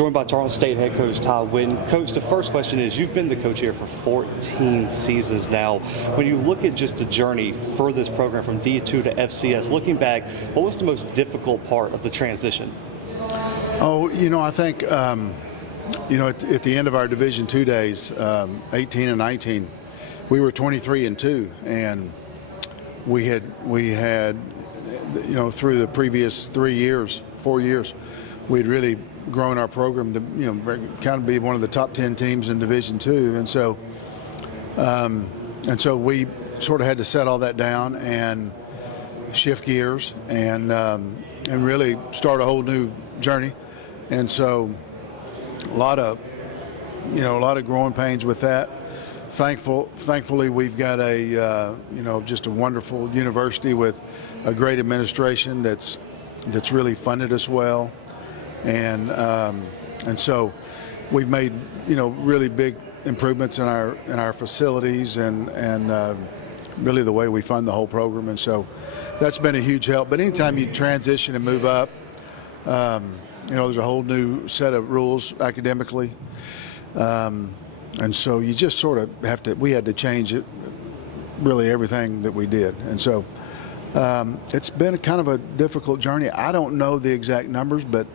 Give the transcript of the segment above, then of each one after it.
Joined by Tarleton State head coach Todd Whitten. Coach, the first question is, you've been the coach here for 14 seasons now. When you look at just the journey for this program from D2 to FCS, looking back, what was the most difficult part of the transition? I think, at the end of our Division II days, 18 and 19, we were 23-2, and we had, through the previous 4 years, we'd really grown our program to, kind of be one of the top 10 teams in Division II, and so we sort of had to set all that down and shift gears and really start a whole new journey, and so a lot of growing pains with that. Thankfully, we've got just a wonderful university with a great administration that's really funded us well. And so we've made really big improvements in our facilities and really the way we fund the whole program, and so that's been a huge help. But anytime you transition and move up, there's a whole new set of rules academically, and so you just sort of we had to change it, really everything that we did, and so it's been kind of a difficult journey. I don't know the exact numbers, but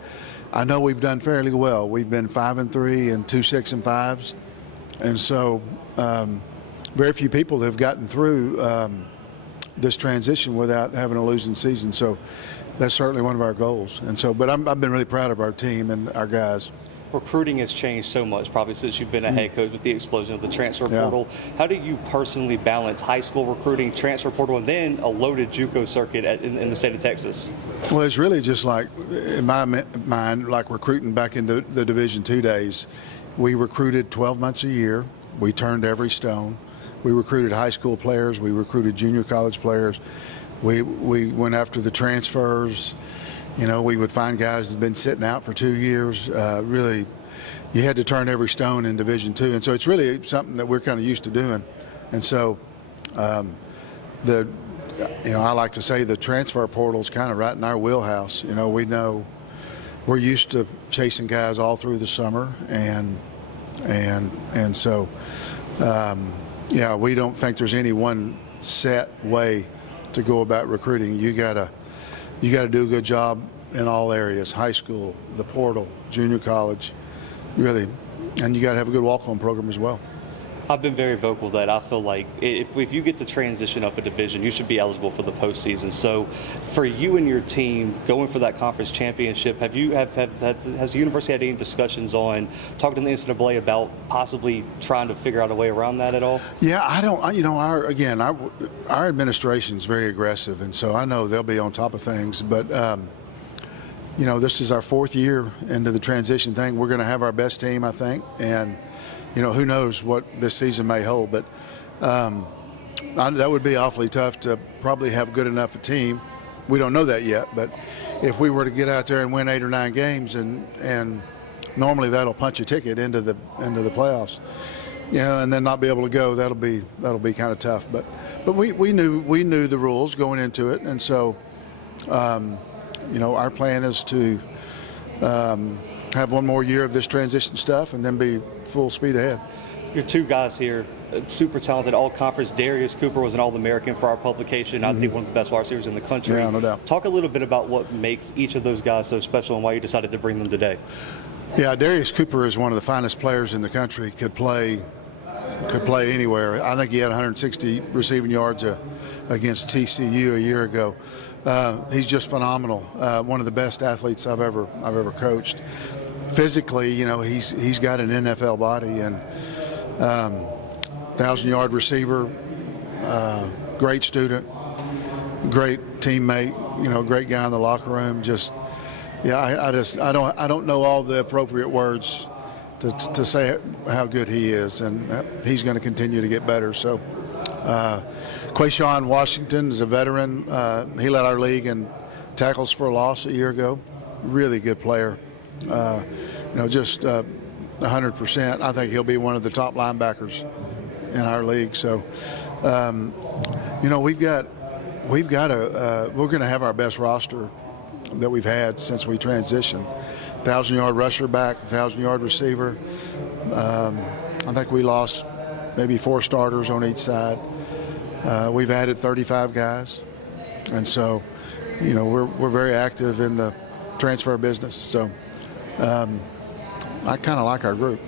I know we've done fairly well. We've been 5-3 and 2 6-5s, and so very few people have gotten through this transition without having a losing season. So that's certainly one of our goals. And so, but I've been really proud of our team and our guys. Recruiting has changed so much, probably since you've been a head coach, with the explosion of the transfer portal. How do you personally balance high school recruiting, transfer portal, and then a loaded JUCO circuit in the state of Texas? Well, it's really just like, in my mind, like recruiting back into the Division II days. We recruited 12 months a year. We turned every stone. We recruited high school players. We recruited junior college players. We went after the transfers. We would find guys that had been sitting out for 2 years. Really, you had to turn every stone in Division II, and so it's really something that we're kind of used to doing. And so, I like to say the transfer portal is kind of right in our wheelhouse. We know we're used to chasing guys all through the summer, and so, we don't think there's any one set way to go about recruiting. You gotta do a good job in all areas: high school, the portal, junior college, really, and you got to have a good walk-on program as well. I've been very vocal that I feel like if you get the transition up a division, you should be eligible for the postseason. So, for you and your team going for that conference championship, has the university had any discussions on talking to the NCAA about possibly trying to figure out a way around that at all? Yeah, I don't. Our administration is very aggressive, and so I know they'll be on top of things. But this is our 4th year into the transition thing. We're going to have our best team, I think, and who knows what this season may hold, but that would be awfully tough to probably have good enough a team. We don't know that yet, but if we were to get out there and win 8 or 9 games, and normally that'll punch a ticket into the playoffs, and then not be able to go, that'll be kind of tough. But we knew the rules going into it, and so our plan is to have one more year of this transition stuff and then be full speed ahead. Your 2 guys here, super talented, all-conference. Darius Cooper was an All-American for our publication. I think one of the best wide receivers in the country. Yeah, no doubt. Talk a little bit about what makes each of those guys so special and why you decided to bring them today. Yeah, Darius Cooper is one of the finest players in the country. Could play anywhere. I think he had 160 receiving yards against TCU a year ago. He's just phenomenal. One of the best athletes I've ever coached. Physically, he's got an NFL body, and 1,000-yard receiver, great student, great teammate, great guy in the locker room. I don't know all the appropriate words to say how good he is, and he's going to continue to get better. So, Quayshawn Washington is a veteran. He led our league in tackles for a loss a year ago. Really good player. Just 100%. I think he'll be one of the top linebackers in our league. So, we're going to have our best roster that we've had since we transitioned. 1,000-yard rusher back, 1,000-yard receiver. I think we lost maybe 4 starters on each side. We've added 35 guys, and so, we're very active in the transfer business. So I kind of like our group.